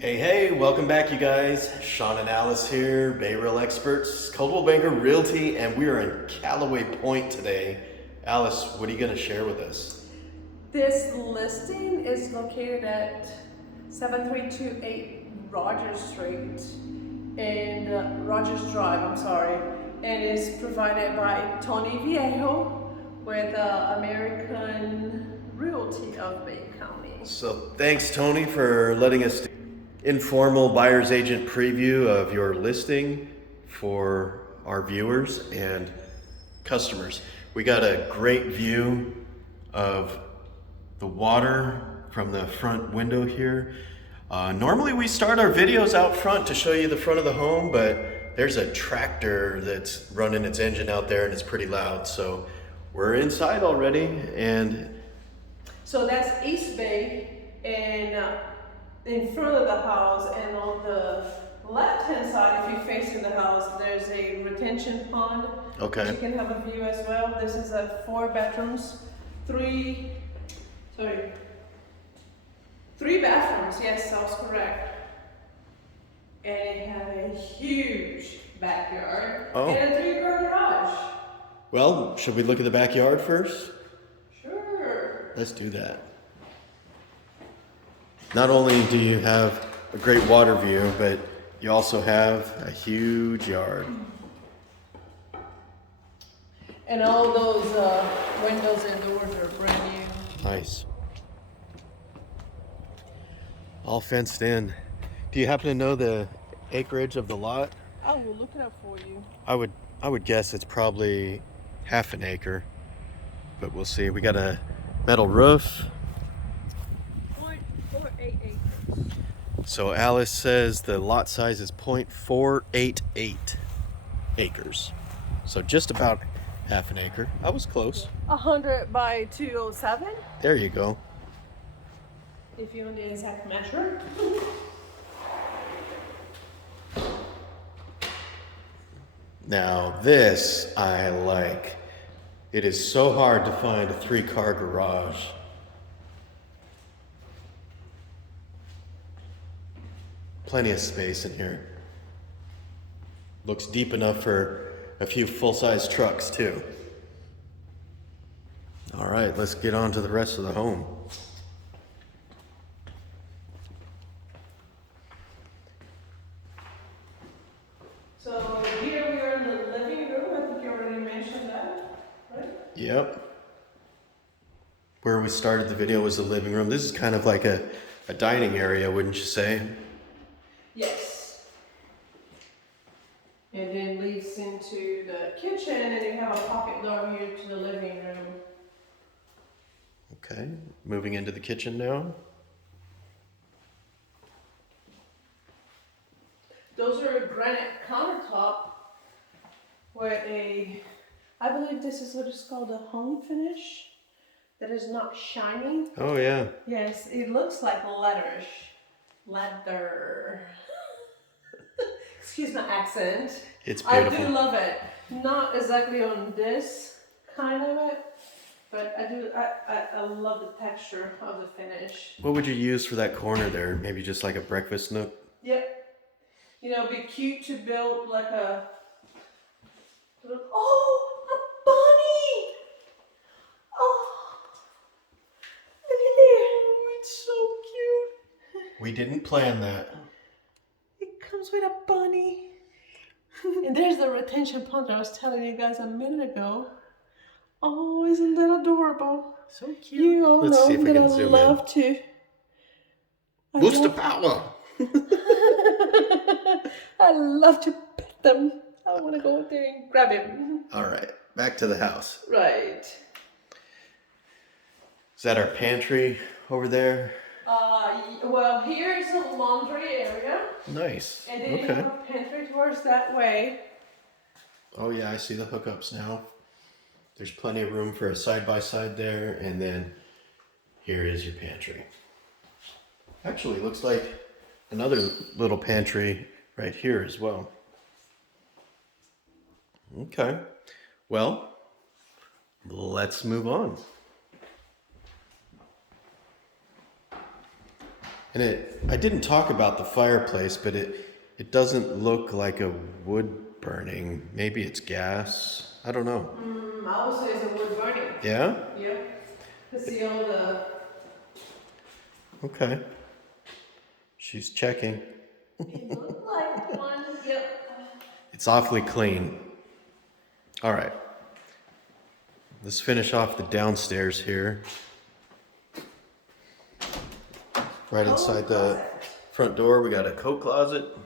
Hey, welcome back, you guys. Sean and Alice here, Bay Real experts, Coldwell Banker Realty, and we are in Callaway Point today. Alice, what are you going to share with us? This listing is located at 7328 Rodgers Street and Rodgers Drive, and is provided by Tony Viejo with American Realty of Bay County. So thanks, Tony, for letting us do informal buyer's agent preview of your listing for our viewers and customers. We got a great view of the water from the front window here. Normally we start our videos out front to show you the front of the home, but there's a tractor that's running its engine out there and it's pretty loud. So we're inside already, and so that's East Bay, and in front of the house, and on the left-hand side, if you're facing the house, there's a retention pond. Okay. You can have a view as well. This is a 4 bedrooms, three bathrooms. Yes, I was correct. And it has a huge backyard and a 3-car garage. Well, should we look at the backyard first? Sure. Let's do that. Not only do you have a great water view, but you also have a huge yard. And all those windows and doors are brand new. Nice. All fenced in. Do you happen to know the acreage of the lot? I will look it up for you. I would guess it's probably half an acre, but we'll see. We got a metal roof. 0.48 acres. So Alice says the lot size is 0.488 acres. So just about half an acre. I was close. 100 by 207. There you go. If you want the exact measure. Now this I like. It is so hard to find a 3-car garage. Plenty of space in here. Looks deep enough for a few full-size trucks too. All right, let's get on to the rest of the home. So here we are in the living room. I think you already mentioned that, right? Yep. Where we started the video was the living room. This is kind of like a dining area, wouldn't you say? Yes. And then leads into the kitchen, and you have a pocket door here to the living room. Okay, moving into the kitchen now. Those are granite countertop with I believe this is what is called a home finish that is not shiny. Oh yeah. Yes, it looks like leatherish. Leather. Excuse my accent. It's beautiful. I do love it. Not exactly on this kind of it, but I love the texture of the finish. What would you use for that corner there? Maybe just like a breakfast nook? Yep. You know, it'd be cute to build like a bunny! Oh, look at there. Oh, it's so cute. We didn't plan that. It comes with a bunny. And there's the retention pond that I was telling you guys a minute ago. Oh, isn't that adorable? So cute. You all Let's know see if we that can I zoom love in. to. Boost the power. I love to pet them. I want to go there and grab him. All right, back to the house. Right. Is that our pantry over there? Well, here is the laundry area. Nice. And then you have a pantry towards that way. Oh yeah, I see the hookups now. There's plenty of room for a side-by-side there, and then here is your pantry. Actually, looks like another little pantry right here as well. Okay, well, let's move on. And I didn't talk about the fireplace, but it doesn't look like a wood burning. Maybe it's gas. I don't know. I would say it's a wood burning. Yeah? Yep. To see all the. Okay. She's checking. It looked like one. Yep. It's awfully clean. All right. Let's finish off the downstairs here. Right inside the front door, we got a coat closet.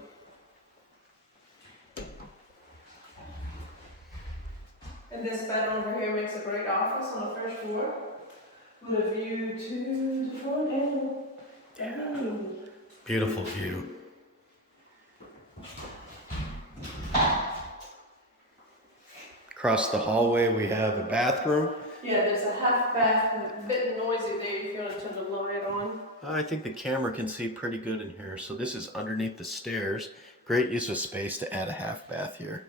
And this bedroom over here makes a great office on the first floor with a view to the front end. Beautiful view. Across the hallway, we have a bathroom. Yeah, there's a half bath, a bit noisy there if you want to turn the light on. I think the camera can see pretty good in here. So this is underneath the stairs. Great use of space to add a half bath here.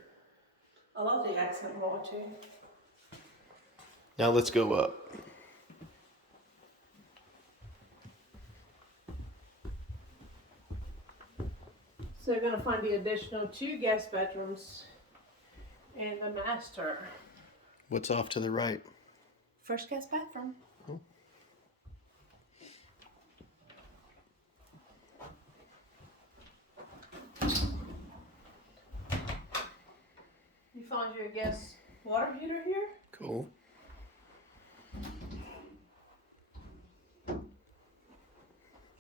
I love the accent wall too. Now let's go up. So you're gonna find the additional 2 guest bedrooms and a master. What's off to the right? First guest bathroom. Oh. You found your guest water heater here? Cool.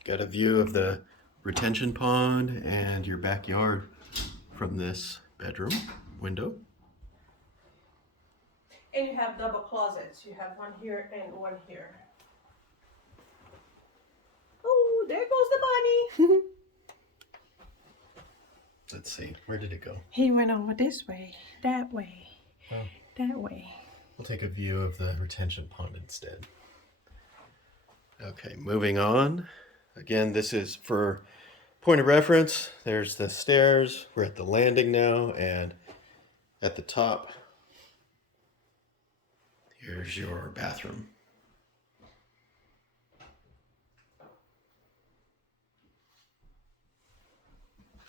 Got a view of the retention pond and your backyard from this bedroom window. And you have double closets. You have one here and one here. Oh, there goes the bunny. Let's see, where did it go? He went over this way, that way, Oh. that way. We'll take a view of the retention pond instead. Okay, moving on. Again, this is for point of reference. There's the stairs. We're at the landing now, and at the top, here's your bathroom.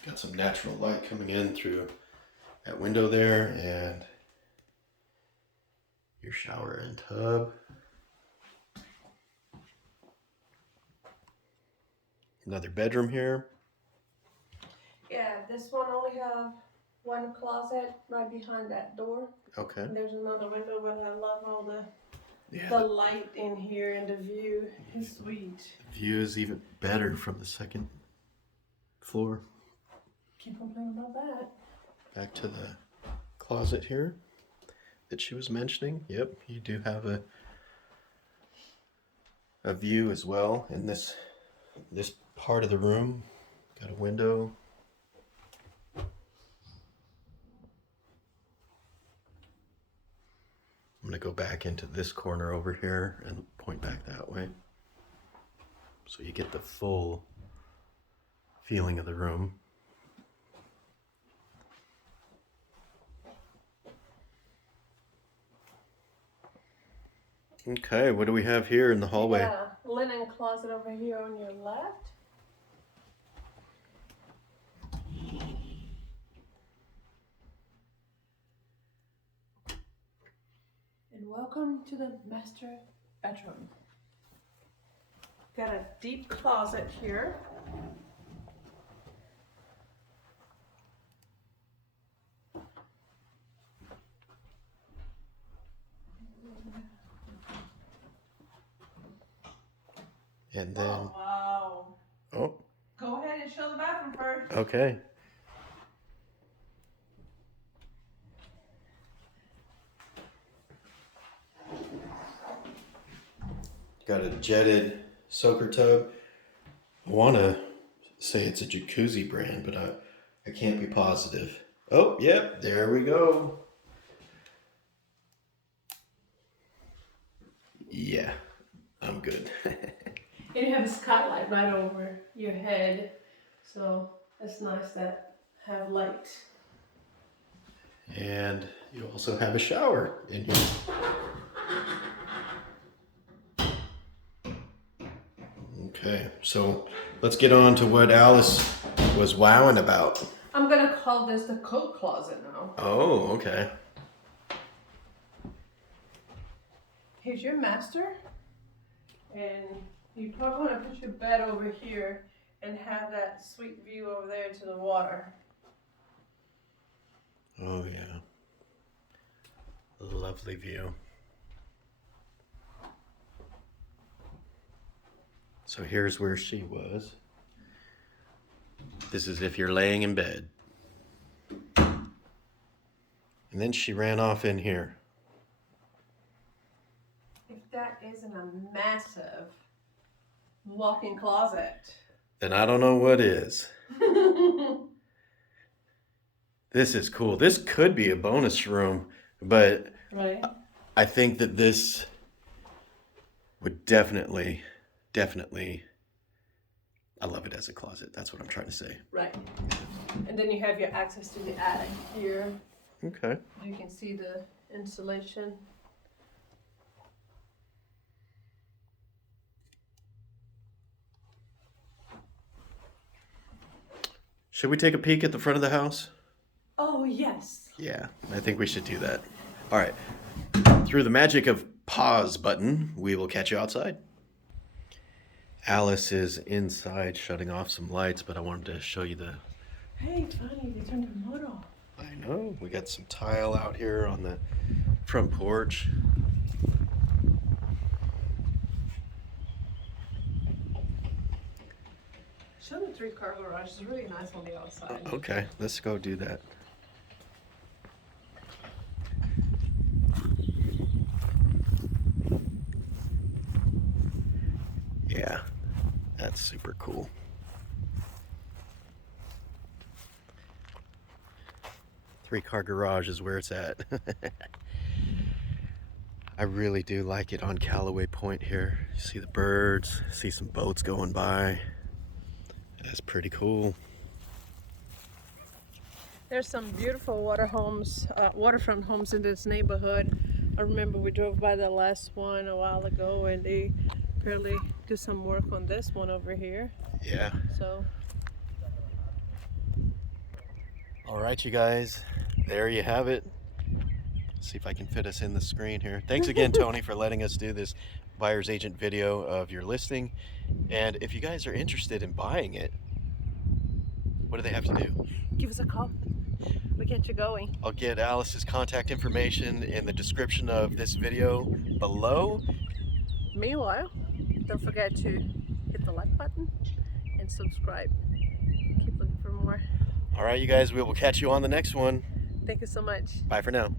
Got some natural light coming in through that window there, and your shower and tub. Another bedroom here. Yeah, this one only have one closet right behind that door. Okay. And there's another window, but I love all the Yeah. light in here and the view is sweet. The view is even better from the second floor. Can't complain about that. Back to the closet here that she was mentioning. Yep, you do have a view as well in this part of the room. Got a window. I'm gonna go back into this corner over here and point back that way, so you get the full feeling of the room. Okay, what do we have here in the hallway? Yeah, linen closet over here on your left. And welcome to the master bedroom. Got a deep closet here. And then, Oh, wow. oh, Go ahead and show the bathroom first. okay. Got a jetted soaker tub. I want to say it's a jacuzzi brand, but I can't be positive. Oh, yep, there we go. Yeah, I'm good. And you have a skylight right over your head, so it's nice that have light. And you also have a shower in here. Okay, so let's get on to what Alice was wowing about. I'm gonna call this the coat closet now. Oh, okay. Here's your master, and you probably want to put your bed over here and have that sweet view over there to the water. Oh yeah. Lovely view. So here's where she was. This is if you're laying in bed. And then she ran off in here. If that isn't a massive walk-in closet. Then I don't know what is. This is cool. This could be a bonus room, but Right. I think that this would definitely, I love it as a closet. That's what I'm trying to say. Right. And then you have your access to the attic here. Okay. You can see the insulation. Should we take a peek at the front of the house? Oh, yes. Yeah, I think we should do that. All right. Through the magic of pause button, we will catch you outside. Alice is inside shutting off some lights, but I wanted to show you the... Hey, Tony, they turned the motor off. I know. We got some tile out here on the front porch. Show the 3-car garage. It's really nice on the outside. Okay, let's go do that. Yeah, that's super cool. Three-car garage is where it's at. I really do like it on Callaway Point here. You see the birds, see some boats going by. That's pretty cool. There's some beautiful waterfront homes in this neighborhood. I remember we drove by the last one a while ago, and they apparently do some work on this one over here. Yeah. So. All right, you guys, there you have it. See if I can fit us in the screen here. Thanks again, Tony, for letting us do this buyer's agent video of your listing. And if you guys are interested in buying it, what do they have to do? Give us a call. We'll get you going. I'll get Alice's contact information in the description of this video below. Meanwhile, don't forget to hit the like button and subscribe. Keep looking for more. All right, you guys, we will catch you on the next one. Thank you so much. Bye for now.